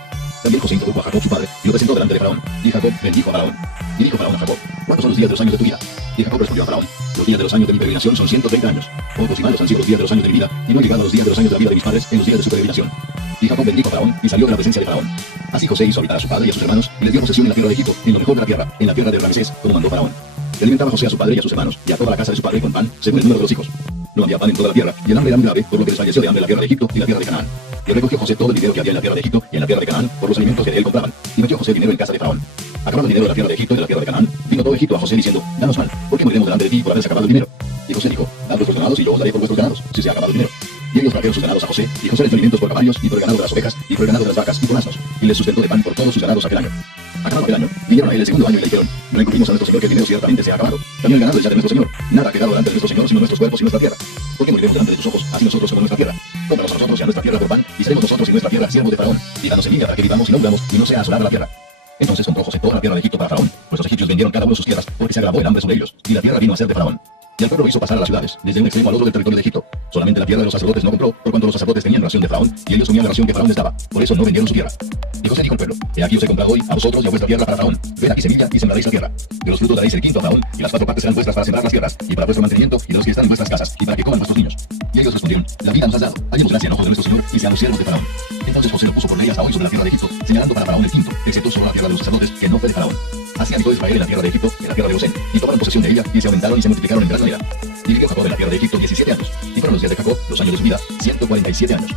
También José introdujo a Jacob su padre y lo presentó delante de Faraón. Y Jacob bendijo a Faraón. Y dijo Faraón a Jacob: ¿cuántos son los días de los años de tu vida? Y Jacob respondió a Faraón: los días de los años de mi peregrinación son 130 años. Pocos y malos han sido los días de los años de mi vida, y no han llegado los días de los años de la vida de mis padres en los días de su peregrinación. Y Jacob bendijo a Faraón y salió de la presencia de Faraón. Así José hizo habitar a su padre y a sus hermanos, y les dio posesión en la tierra de Egipto, en lo mejor de la tierra, en la tierra de Ramsés, como mandó Faraón. Y alimentaba José a su padre y a sus hermanos, y a toda la casa de su padre con pan, según el número de los hijos. No había pan en toda la tierra, y el hambre era muy grave, por lo que desfalleció de hambre la tierra de Egipto y la tierra de Canaán. Y recogió José todo el dinero que había en la tierra de Egipto y en la tierra de Canaán, por los alimentos que de él compraban, y metió José dinero en casa de Faraón. Acabado el dinero de la tierra de Egipto y de la tierra de Canaán, vino todo Egipto a José diciendo: danos mal, ¿por qué moriremos delante de ti por haber acabado el dinero? Y José dijo: dad vuestros ganados y yo os daré por vuestros ganados, si se ha acabado el dinero. Y ellos trajeron sus ganados a José, y José les dio alimentos por caballos, y por el ganado de las ovejas, y por el ganado de las vacas, y por asnos, y les sustentó de pan por todos sus ganados aquel año. Acabado el año, vinieron a él el segundo año y le dijeron: no encubrimos a nuestro señor que el dinero ciertamente se ha acabado. También el ganado es ya de nuestro señor. Nada ha quedado delante de nuestro señor sino nuestros cuerpos y nuestra tierra. ¿Por qué moriremos delante de tus ojos, así nosotros como nuestra tierra? Cómpranos a nosotros y a nuestra tierra por pan, y seremos nosotros y nuestra tierra siervos de Faraón. Y danos semilla para que vivamos y no muramos, y no sea asolada la tierra. Entonces compró José toda la tierra de Egipto para Faraón, pues los egipcios vendieron cada uno sus tierras, porque se agravó el hambre sobre ellos, y la tierra vino a ser de Faraón. Y al pueblo hizo pasar a las ciudades, desde un extremo al otro del territorio de Egipto. Solamente la tierra de los sacerdotes no compró, por cuanto los sacerdotes tenían ración de Faraón, y ellos comían la ración que Faraón les daba. Por eso no vendieron su tierra. Y José dijo al pueblo: he aquí os he comprado hoy a vosotros y a vuestra tierra para Faraón. Ved aquí semilla y sembraréis la tierra. De los frutos daréis el quinto a Faraón, y las 4 partes serán vuestras para sembrar las tierras, y para vuestro mantenimiento, y de los que están en vuestras casas, y para que coman vuestros niños. Y ellos respondieron: la vida nos has dado, hallemos gracia en ojos de nuestro señor, y seamos siervos de Faraón. Entonces José lo puso por ley hasta hoy sobre la tierra de Egipto, señalando para Faraón el quinto, excepto sobre la tierra de los sacerdotes, que no fue de Faraón. Así habitó Israel en la tierra de Egipto, en la tierra de Gosén, y tomaron posesión de ella, y se aumentaron y se multiplicaron en gran manera. Y vivió Jacob en la tierra de Egipto 17 años, y fueron los días de Jacob, los años de su vida, 147 años.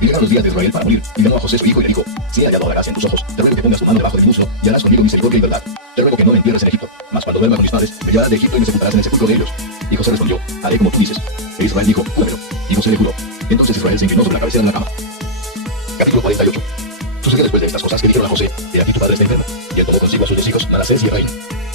Y llegaron los días de Israel para morir, y ganó a José su hijo y le dijo: si he hallado gracia en tus ojos, te ruego que pongas tu mano debajo de mi muslo, y harás conmigo misericordia y verdad. Te ruego que no me entierres en Egipto, mas cuando vuelva con mis padres, me llevarás de Egipto y me sepultarás en el sepulcro de ellos. Y José respondió: haré como tú dices. E Israel dijo: júramelo. Y José le juró. Entonces Israel se inclinó sobre la cabecera de la cama. Capítulo 48. Sucedió después de estas cosas que dijeron a José: He aquí tu padre está enfermo. Y él tomó consigo a sus dos hijos, Manasés y Efraín.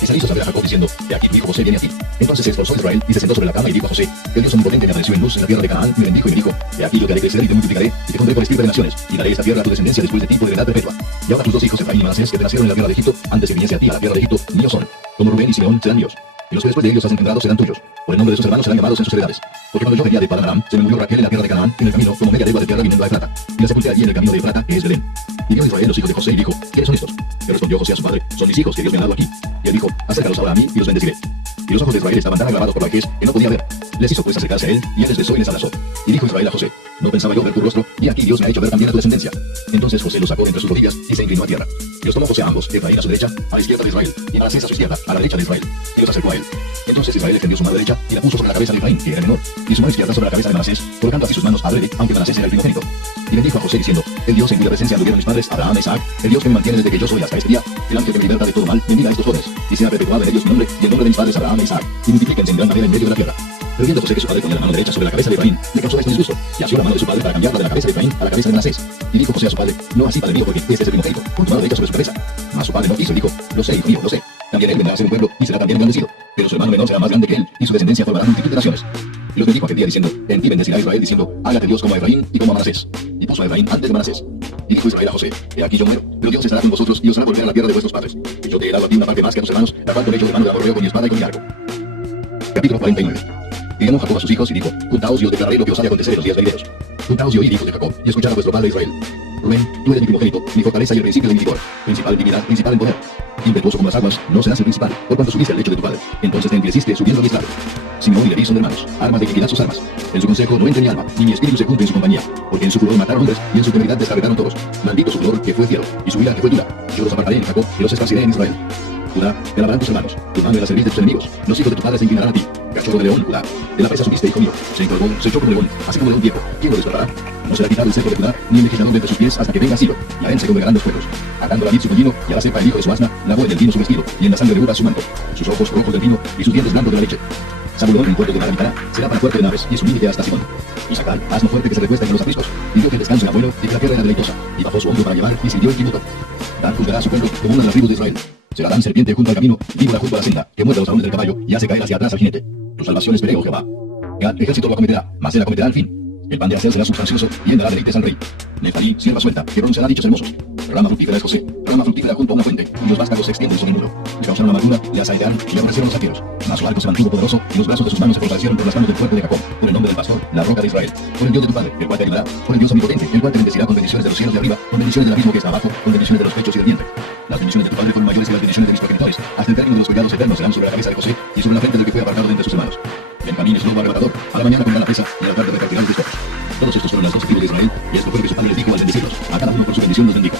Y se le hizo saber a Jacob diciendo: He aquí tu hijo José viene a ti. Entonces se esforzó Israel y se sentó sobre la cama y dijo a José: El Dios omnipotente me apareció en luz en la tierra de Canaán, me bendijo y me dijo: He aquí yo te haré crecer y te multiplicaré, y te pondré por estirpe de naciones, y daré esta tierra a tu descendencia después de ti por heredad perpetua. Y ahora tus dos hijos Efraín y Manasés, que te nacieron en la tierra de Egipto, antes que viniese a ti a la tierra de Egipto, míos son. Como Rubén y Simeón serán míos. Y los que después de ellos has engendrado serán tuyos. Por el nombre de sus hermanos serán llamados en sus heredades. Porque cuando yo venía de Padan Aram, se me murió Raquel en la tierra de Canaán, en el camino, como media legua de tierra viniendo a Efrata. Y la sepulté allí en el camino de Efrata, que es Belén. Y vio Israel los hijos de José y dijo: ¿Quiénes son estos? Y respondió José a su padre: Son mis hijos que Dios me ha dado aquí. Y él dijo: Acércalos ahora a mí y los bendeciré. Y los ojos de Israel estaban tan agravados por la que no podía ver. Les hizo pues acercarse a él, y él les besó y les abrazó. Y dijo Israel a José: No pensaba yo ver tu rostro, y aquí Dios me ha hecho ver también a tu descendencia. Entonces José los sacó de entre sus rodillas y se inclinó a tierra. Y los tomó José a ambos, Efraín a su derecha, a la izquierda de Israel, y Manasés a su izquierda, a la derecha de Israel. Y los acercó a él. Entonces Israel extendió su mano derecha y la puso sobre la cabeza de Efraín, que era menor, y su mano izquierda sobre la cabeza de Manasés, colocando así sus manos adrede, aunque Manasés era el primogénito. Y bendijo a José diciendo: El Dios en cuya presencia anduvieron mis padres Abraham e Isaac, el Dios que me mantiene desde que yo soy hasta este día, el ángel que me liberta de todo mal, bendiga a estos jóvenes, y sea perpetuado en ellos mi nombre y el nombre de mis padres Abraham e Isaac, y multiplíquense en gran manera en medio de la tierra. Pero viendo José que su padre ponía la mano derecha sobre la cabeza de Efraín, le causó este disgusto, y asió la mano de su padre para cambiarla de la cabeza de Efraín a la cabeza de Manasés. Y dijo José a su padre: No así, padre mío, porque este es el primogénito, pon tu mano derecha sobre su cabeza. Mas su padre no quiso y dijo: Lo sé, hijo mío, lo sé. También él vendrá a ser un pueblo y será también engrandecido, pero su hermano menor será más grande que él, y su descendencia formará multitud de naciones. Y los bendijo aquel día diciendo: En ti bendecirá Israel, diciendo: Hágate Dios como a Efraín y como a Manasés. Y puso a Efraín antes de Manasés. Y dijo Israel a José: He aquí yo muero, pero Dios estará con vosotros y os hará volver a la tierra de vuestros padres. Y yo te he dado a ti una parte más que a tus hermanos, la cual tomé yo de mano de amorreo con mi espada y con mi arco. Capítulo 49. Y llamó Jacob a sus hijos y dijo: Juntaos y os declararé lo que os ha de acontecer en los días venideros. Juntaos y oíd, hijos de Jacob, y escuchad a vuestro padre Israel. Rubén, tú eres mi primogénito, mi fortaleza y el principio de mi vigor, principal en dignidad, principal en poder. Impetuoso como las aguas, no serás el principal, por cuanto subiste al lecho de tu padre. Entonces te envileciste subiendo a mi estrado. Simeón y Leví son hermanos, armas de iniquidad sus armas. En su consejo no entra mi alma, ni mi espíritu se cumple en su compañía, porque en su furor mataron hombres, y en su temeridad descarretaron todos. Maldito su furor que fue fiero, y su ira que fue dura. Yo los apartaré en Jacob, y los esparciré en Israel. Judá, te alabarán tus hermanos, tu mano de la servir de tus enemigos. Los hijos de tu padre se inclinarán a ti. Cachorro de león, Judá, de la presa subiste, hijo mío. Se encorvó, se echó como león, así como león viejo. ¿Quién lo despertará? No será quitado el cerco de Judá, ni el legislador de entre sus pies hasta que venga Silo. Y a él se congregarán los pueblos. Atando David su pollino, y a la cepa el hijo de su asna, lavó en el vino su vestido, y en la sangre de Ura su manto. Sus ojos rojos del vino, y sus dientes blancos de la leche. Zabulón en puerto de Marabitará, será para fuerte de naves, y su límite hasta Sidón. Y Sacar, asno fuerte que se recuesta en los apriscos, y vio que el descanso era bueno, y que la tierra era deleitosa, y bajó su hombro para llevar, y sirvió el tributo. Dan juzgará a su pueblo como una de las tribus de Israel. Será Dan serpiente junto al camino, víbora junto a la senda, que muerde los talones del caballo, y hace caer hacia atrás al jinete. Tu salvación esperé, oh Jehová. Gad, ejército lo acometerá, mas él acometerá al fin. El pan de hacer será sustancioso, y él dará deleites al rey. Neftalí, sierva suelta, que pronunciará dichos hermosos. Rama fructífera es José, rama fructífera junto a una fuente, y los vástagos se extienden sobre el muro. Y causaron amargura, le asaetearon, y le aborrecieron los arqueros. Mas su arco se mantuvo poderoso, y los brazos de sus manos se fortalecieron por las manos del fuerte de Jacob, por el nombre del pastor, la roca de Israel. Por el Dios de tu padre, el cual te ayudará, por el Dios omnipotente, el cual te bendecirá con bendiciones de los cielos de arriba, con bendiciones del abismo que está abajo, con bendiciones de los pechos y del vientre. Las bendiciones de tu padre fueron mayores que las bendiciones de mis progenitores, hasta el término de los cuidados eternos serán sobre la cabeza de José, y sobre la frente del que fue apartado de entre sus hermanos. Benjamín es lobo arrebatador, a la mañana comerá la presa, y al tarde repartirá los despojos. Todos estos fueron las 12 tribus de Israel, y esto fue lo que su padre les dijo al bendecirlos. A cada uno por su bendición los bendijo.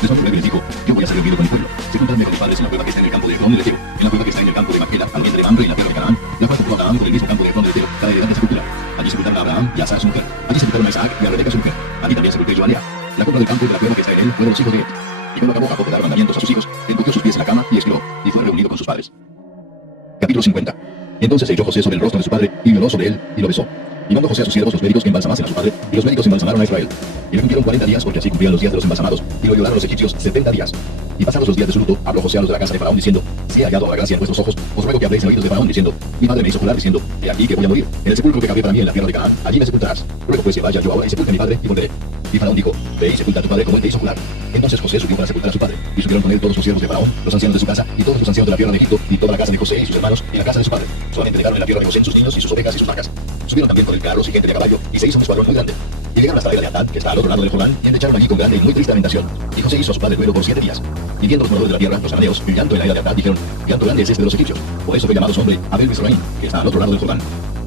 Después Rubén les dijo: Yo voy a ser erguido con mi pueblo. Sepultadme con mis padres en la cueva que está en el campo de Efrón del Eteo, en la cueva que está en el campo de Macpela, al oriente de Mamre, en la tierra de Canaán, la cual compró Abraham con el mismo campo de Efrón del Eteo, para heredad de sepultura. Allí sepultaron a Abraham y a Sara su mujer. Allí sepultaron a Isaac y a Rebeca su mujer. Allí también sepulté yo a Lea. La compra del campo y de la cueva que está en él fueron los hijos de él. Y cuando acabó Jacob de dar mandamientos a sus hijos, encogió sus pies en la cama y expiró, y fue reunido con sus padres. Capítulo 50. Entonces se echó José sobre el rostro de su padre, y violó sobre él, y lo besó. Y mandó José a sus siervos los médicos que embalsamasen a su padre, y los médicos embalsamaron a Israel. Y le cumplieron 40 días, porque así cumplían los días de los embalsamados, y lo violaron los egipcios 70 días. Y pasados los días de su luto, habló José a los de la casa de Faraón, diciendo: Si he hallado ahora gracia en vuestros ojos, os ruego que habléis en oídos de Faraón, diciendo: Mi padre me hizo jurar, diciendo: He aquí que voy a morir. En el sepulcro que cavé para mí en la tierra de Canaán, allí me sepultarás. Ruego pues que vaya yo ahora y sepulte a mi padre, y volveré. Y Faraón dijo: Ve y sepulta a tu padre como él te hizo jurar. Entonces José subió para sepultar a su padre, y subieron con él todos los siervos de Faraón, los ancianos de su casa, y todos los ancianos de la tierra de Egipto, y toda la casa de José y sus hermanos, y la casa de su padre. Solamente dejaron en la tierra de José sus niños y sus ovejas y sus vacas. Subieron también con el carros y gente de a caballo, y se hizo un escuadrón muy grande. Y llegaron hasta la era de Atad, que está al otro lado del Jordán, y endecharon allí con grande y muy triste lamentación. Y José hizo a su padre duelo por 7 días. Y viendo los moradores de la tierra, los cananeos, el llanto en la era de Atad, dijeron: Llanto grande es este de los egipcios. Por eso fue llamado su nombre Abel Misraim, que está al otro lado del Jordán.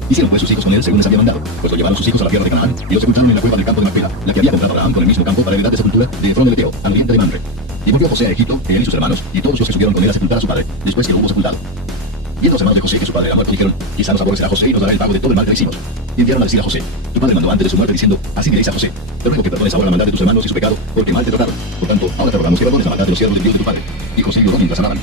Hicieron pues sus hijos con él según les había mandado, pues lo llevaron sus hijos a la tierra de Canaán, y los sepultaron en la cueva del campo de Macpela, la que había comprado Abraham con el mismo campo para heredad de sepultura de Efrón del Eteo, al oriente de Mamre. Y volvió José a Egipto, él y sus hermanos, y todos los que subieron con él a sepultar a su padre, después que lo hubo sepultado. Viendo los hermanos de José que su padre era muerto, dijeron: Quizá nos aborrecerá José y nos dará el pago de todo el mal que le hicimos. Y enviaron a decir a José: Tu padre mandó antes de su muerte diciendo: Así diréis a José: Te ruego que perdones ahora la maldad de tus hermanos y su pecado, porque mal te trataron. Por tanto, ahora te rogamos que perdones la maldad de los siervos del Dios de tu padre. Y José lloró mientras hablaban.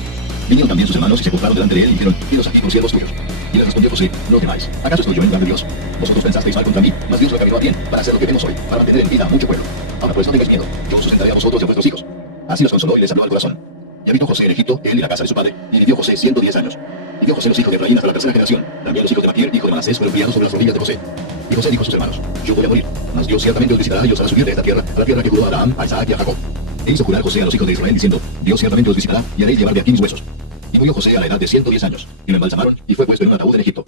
Vinieron también sus hermanos y se postraron delante de él y dijeron: Idos aquí con siervos tuyos. Y les respondió José: No temáis, ¿acaso estoy yo en lugar de Dios? Vosotros pensasteis mal contra mí, mas Dios lo caminó a bien, para hacer lo que vemos hoy, para mantener en vida a mucho pueblo. Ahora pues no tengáis miedo, yo os sustentaré a vosotros y a vuestros hijos. Así los consoló y les habló al corazón. Y habitó José en Egipto, él y la casa de su padre, y vivió José 110 años. Y vio José los hijos de Efraín hasta la tercera generación. También los hijos de Matiel, hijo de Manasés, fueron criados sobre las rodillas de José. Y José dijo a sus hermanos: Yo voy a morir, mas Dios ciertamente os visitará y os hará subir de esta tierra a la tierra que juró a Abraham, a Isaac y a Jacob. E hizo jurar José a los hijos de Israel, diciendo: Dios ciertamente os visitará y haréis llevar de aquí mis huesos. Y murió José a la edad de 110 años, y lo embalsamaron, y fue puesto en un ataúd en Egipto.